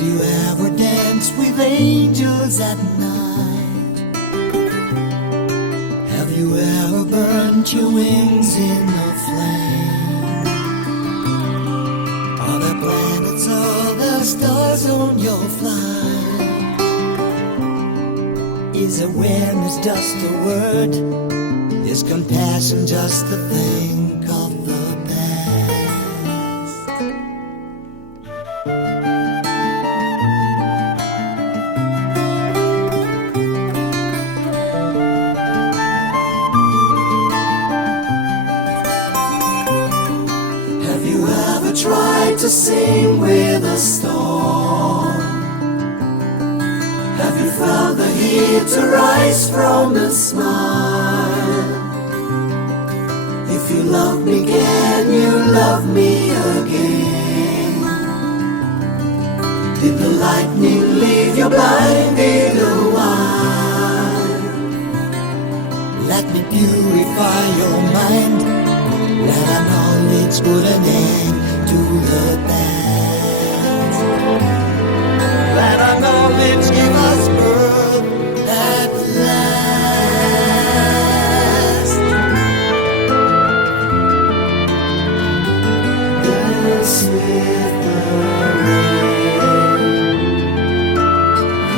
Have you ever danced with angels at night? Have you ever burnt your wings in a flame? Are the planets or the stars on your flight? Is awareness just a word? Is compassion just a think of the past? Have you ever tried to sing with a storm? Have you found the heat to rise from the smile? If you love me, can you love me again? Did the lightning leave you blinded a while? Let me purify your mind. Let our knowledge put an end to the past. Let our knowledge give us birth at last. Dance with the rain.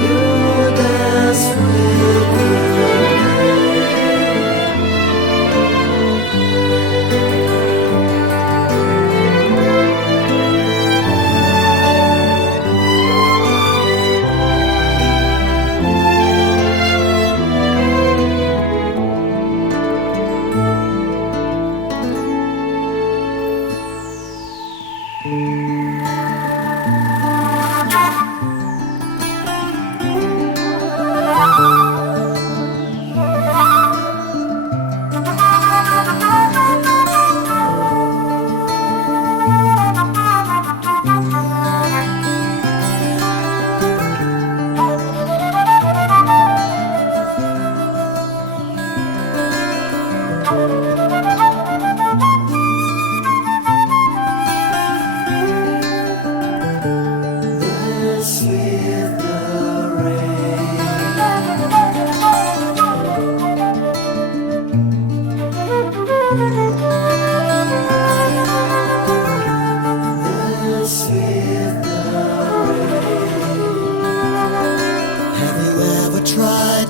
You dance with the rain.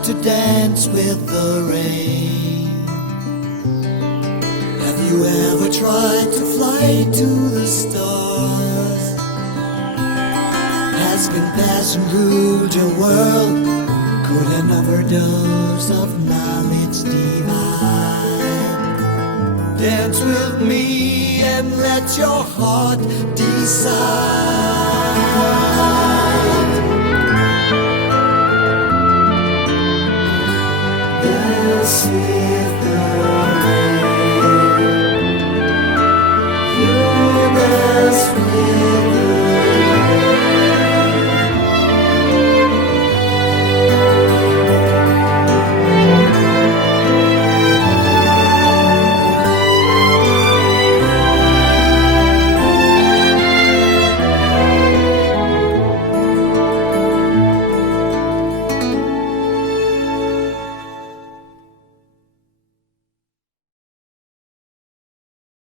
To dance with the rain. Have you ever tried to fly to the stars? Has compassion ruled your world? Could an overdose of knowledge divine? Dance with me and let your heart decide.